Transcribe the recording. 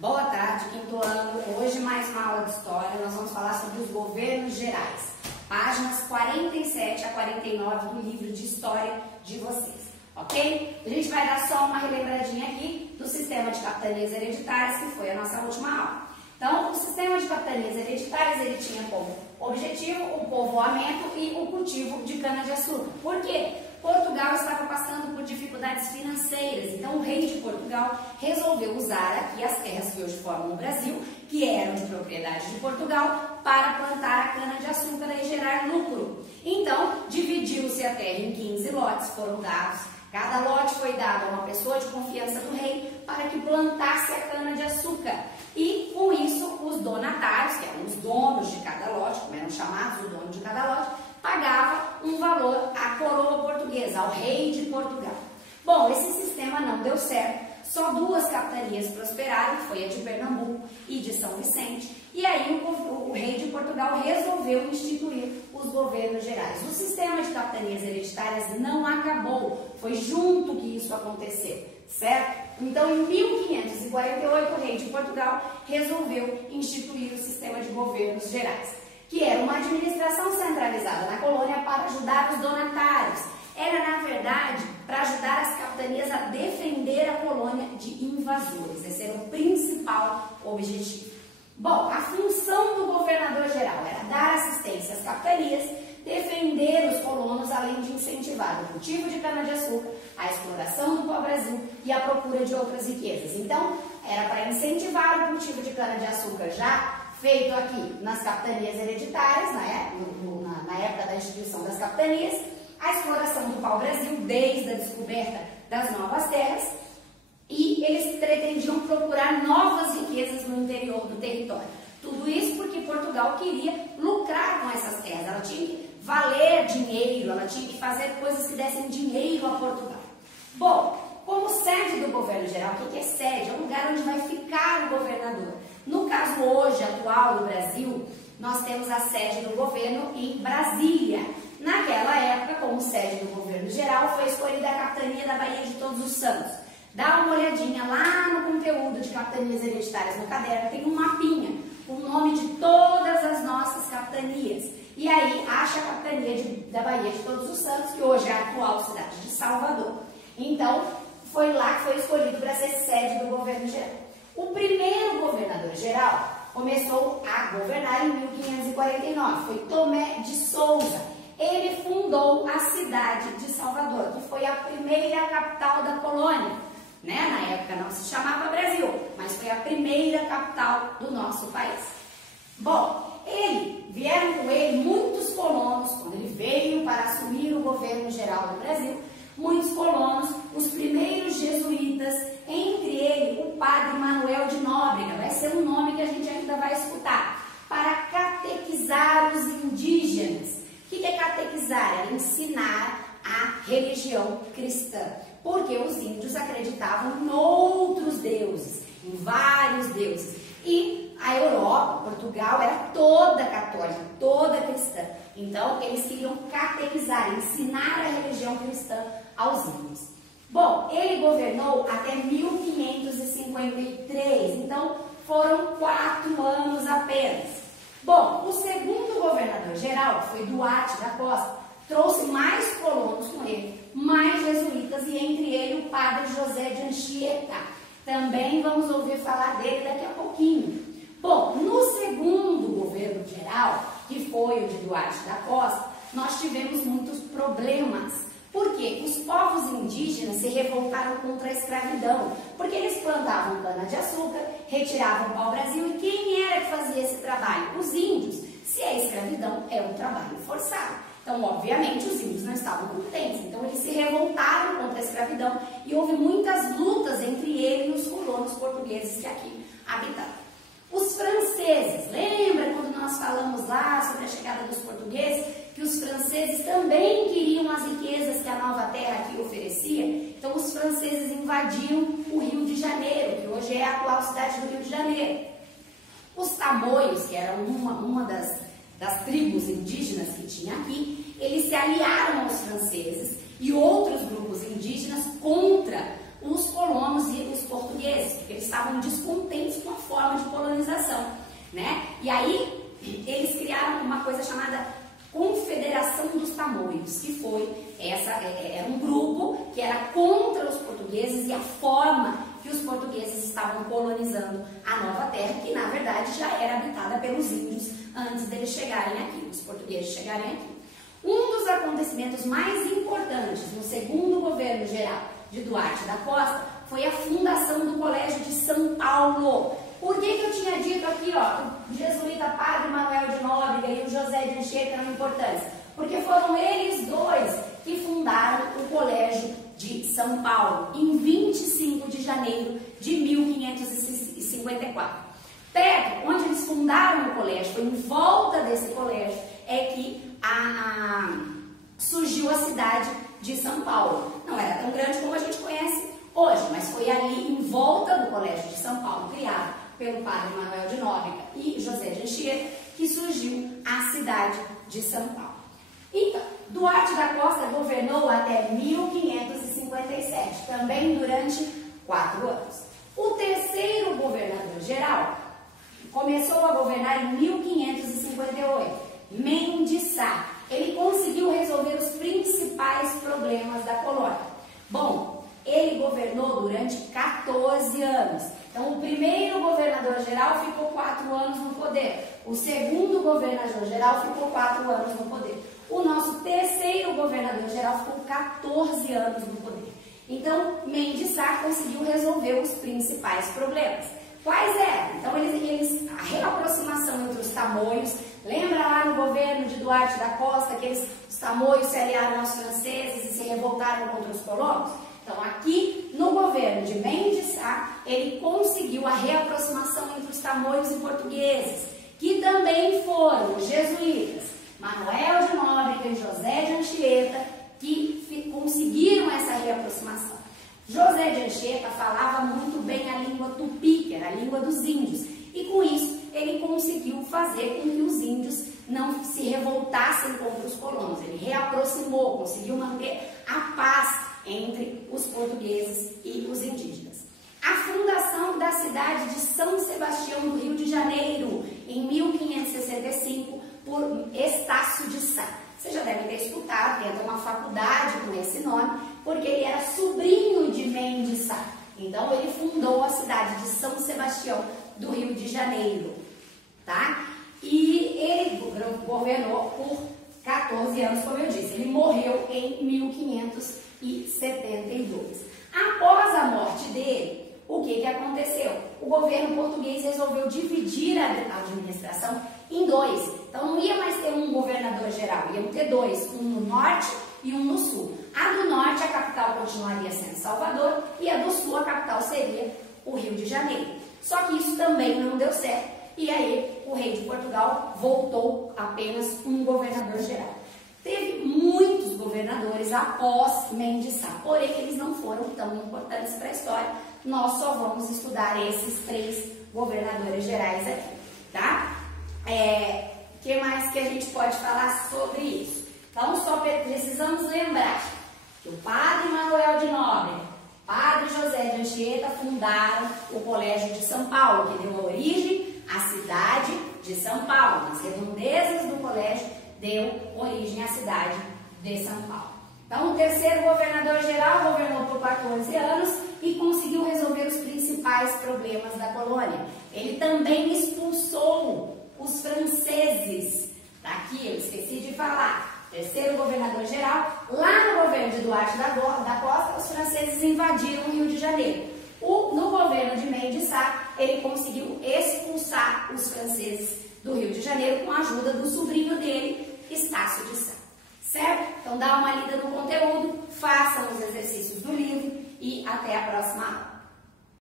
Boa tarde, quinto ano. Hoje mais uma aula de história. Nós vamos falar sobre os governos gerais. Páginas 47 a 49 do livro de história de vocês, ok? A gente vai dar só uma relembradinha aqui do sistema de capitanias hereditárias, que foi a nossa última aula. Então, o sistema de capitanias hereditárias, ele tinha como objetivo o povoamento e o cultivo de cana-de-açúcar. Por quê? Portugal estava passando por dificuldades financeiras, então o rei de Portugal resolveu usar aqui as terras que hoje formam o Brasil, que eram de propriedade de Portugal, para plantar a cana-de-açúcar e gerar lucro. Então, dividiu-se a terra em 15 lotes, foram dados. Cada lote foi dado a uma pessoa de confiança do rei para que plantasse a cana-de-açúcar. E, com isso, os donatários, que eram os donos de cada lote, como eram chamados o dono de cada lote, pagava um valor à coroa portuguesa, ao rei de Portugal. Bom, esse sistema não deu certo. Só duas capitanias prosperaram, que foi a de Pernambuco e de São Vicente. E aí o rei de Portugal resolveu instituir os governos gerais. O sistema de capitanias hereditárias não acabou, foi junto que isso aconteceu, certo? Então, em 1548, o rei de Portugal resolveu instituir o sistema de governos gerais, que era uma administração centralizada na colônia para ajudar os donatários. Era, na verdade, para ajudar as capitanias a defender a colônia de invasores. Esse era o principal objetivo. Bom, a função do governador-geral era dar assistência às capitanias, defender os colonos, além de incentivar o cultivo de cana-de-açúcar, a exploração do pau-brasil e a procura de outras riquezas. Então, era para incentivar o cultivo de cana-de-açúcar já feito aqui nas capitanias hereditárias, na época da instituição das capitanias, a exploração do pau-brasil desde a descoberta das novas terras, e eles pretendiam procurar novas riquezas no interior do território. Tudo isso porque Portugal queria lucrar com essas terras, ela tinha que valer dinheiro, ela tinha que fazer coisas que dessem dinheiro a Portugal. Bom, como sede do governo geral, o que é sede? É um lugar onde vai ficar o governador. No caso hoje, atual do Brasil, nós temos a sede do governo em Brasília. Naquela época, como sede do governo geral, foi escolhida a capitania da Baía de Todos os Santos. Dá uma olhadinha lá no conteúdo de capitanias hereditárias no caderno, tem um mapinha com o nome de todas as nossas capitanias. E aí acha a capitania da Baía de Todos os Santos, que hoje é a atual cidade de Salvador. Então, foi lá que foi escolhido para ser sede do governo geral. O primeiro governador-geral começou a governar em 1549, foi Tomé de Souza. Ele fundou a cidade de Salvador, que foi a primeira capital da colônia. Na época não se chamava Brasil, mas foi a primeira capital do nosso país. Bom, vieram com ele muitos colonos, quando ele veio para assumir o governo geral do Brasil, muitos colonos, os primeiros jesuítas, entre ele o padre Manuel de Nóbrega, vai ser um nome que a gente ainda vai escutar, para catequizar os indígenas. O que é catequizar? É ensinar a religião cristã, porque os índios acreditavam em outros deuses, em vários deuses. E a Europa, Portugal, era toda católica, toda cristã. Então, eles queriam catequizar, ensinar a religião cristã aos índios. Bom, ele governou até 1553, então foram 4 anos apenas. Bom, o segundo governador-geral foi Duarte da Costa, trouxe mais colonos com ele, mais jesuítas, e entre ele o padre José de Anchieta. Também vamos ouvir falar dele daqui a pouquinho. Bom, no segundo governo geral, que foi o de Duarte da Costa, nós tivemos muitos problemas. Por quê? Os povos indígenas se revoltaram contra a escravidão, porque eles plantavam cana-de-açúcar, retiravam o pau-brasil, e quem era que fazia esse trabalho? Os índios. Se é escravidão, é um trabalho forçado. Então, obviamente, os índios não estavam contentes, então eles se revoltaram contra a escravidão e houve muitas lutas entre ele e os colonos portugueses que aqui habitavam. Os franceses, lembra quando nós falamos lá sobre a chegada dos portugueses, que os franceses também queriam as riquezas que a nova terra aqui oferecia? Então, os franceses invadiram o Rio de Janeiro, que hoje é a atual cidade do Rio de Janeiro. Os tamoios, que eram uma das tribos indígenas que tinha aqui, eles se aliaram aos franceses e outros grupos indígenas contra os colonos e os portugueses, porque eles estavam descontentes com a forma de colonização, né? E aí eles criaram uma coisa chamada Confederação dos Tamoios, que era um grupo que era contra os portugueses e a forma que os portugueses estavam colonizando a nova terra, que na verdade já era habitada pelos índios antes deles chegarem aqui, os portugueses chegarem aqui. Um dos acontecimentos mais importantes no segundo governo geral de Duarte da Costa foi a fundação do Colégio de São Paulo. Por que eu tinha dito aqui, ó, o jesuíta Padre Manuel de Nóbrega e o José de Anchieta eram importantes? Porque foram eles dois que fundaram o Colégio de São Paulo em 25 de janeiro de 1554. Perto, onde eles fundaram o colégio, foi em volta desse colégio, é que surgiu a cidade de São Paulo. Não era tão grande como a gente conhece hoje, mas foi ali em volta do Colégio de São Paulo, criado pelo Padre Manuel de Nóbrega e José de Anchieta, que surgiu a cidade de São Paulo. Então, Duarte da Costa governou até 1557, também durante 4 anos. O terceiro governador geral começou a governar em 1558, Mendes Sá. Ele conseguiu resolver os principais problemas da colônia. Bom, ele governou durante 14 anos. Então, o primeiro governador geral ficou 4 anos no poder. O segundo governador geral ficou 4 anos no poder. O nosso terceiro governador geral ficou 14 anos no poder. Então, Mendes Sá conseguiu resolver os principais problemas. Quais eram? Então, a reaproximação entre os tamoios. Lembra lá no governo de Duarte da Costa que os tamoios se aliaram aos franceses e se revoltaram contra os colonos? Então, aqui no governo de Mendes Sá, ele conseguiu a reaproximação entre os tamoios e portugueses, que também foram os jesuítas, Manuel de Nóbrega e José de Anchieta, que conseguiram essa reaproximação. José de Anchieta falava muito bem a língua tupi, que era a língua dos índios, e com isso ele conseguiu fazer com que os índios não se revoltassem contra os colonos. Ele reaproximou, conseguiu manter a paz entre os portugueses e os indígenas. A fundação da cidade de São Sebastião do Rio de Janeiro, em 1565, por Estácio de Sá. Você já deve ter escutado, tem até uma faculdade com esse nome, porque ele era sobrinho de Mendes Sá. Então, ele fundou a cidade de São Sebastião do Rio de Janeiro, tá? E ele governou por 14 anos, como eu disse. Ele morreu em 1572. Após a morte dele, o que aconteceu? O governo português resolveu dividir a administração em 2. Então, não ia mais ter um governador geral, iam ter 2, um no norte e um no sul. A do norte, a capital continuaria sendo Salvador, e a do sul, a capital seria o Rio de Janeiro. Só que isso também não deu certo, e aí o rei de Portugal voltou apenas um governador geral. Teve muitos governadores após Mendes Sá, porém eles não foram tão importantes para a história. Nós só vamos estudar esses 3 governadores gerais aqui, tá? O que mais que a gente pode falar sobre isso? Então, só precisamos lembrar que o Padre Manuel de Nóbrega, Padre José de Anchieta fundaram o Colégio de São Paulo, que deu origem à cidade de São Paulo. As redondezas do colégio deu origem à cidade de São Paulo. Então, o terceiro governador geral governou por 14 anos e conseguiu resolver os principais problemas da colônia. Ele também expulsou os franceses. Tá aqui, eu esqueci de falar. Terceiro governador geral, lá no governo de Duarte da Costa, os franceses invadiram o Rio de Janeiro. No governo de Mendes Sá, ele conseguiu expulsar os franceses do Rio de Janeiro com a ajuda do sobrinho dele, Estácio de Sá. Certo? Então dá uma lida no conteúdo, façam os exercícios do livro e até a próxima aula.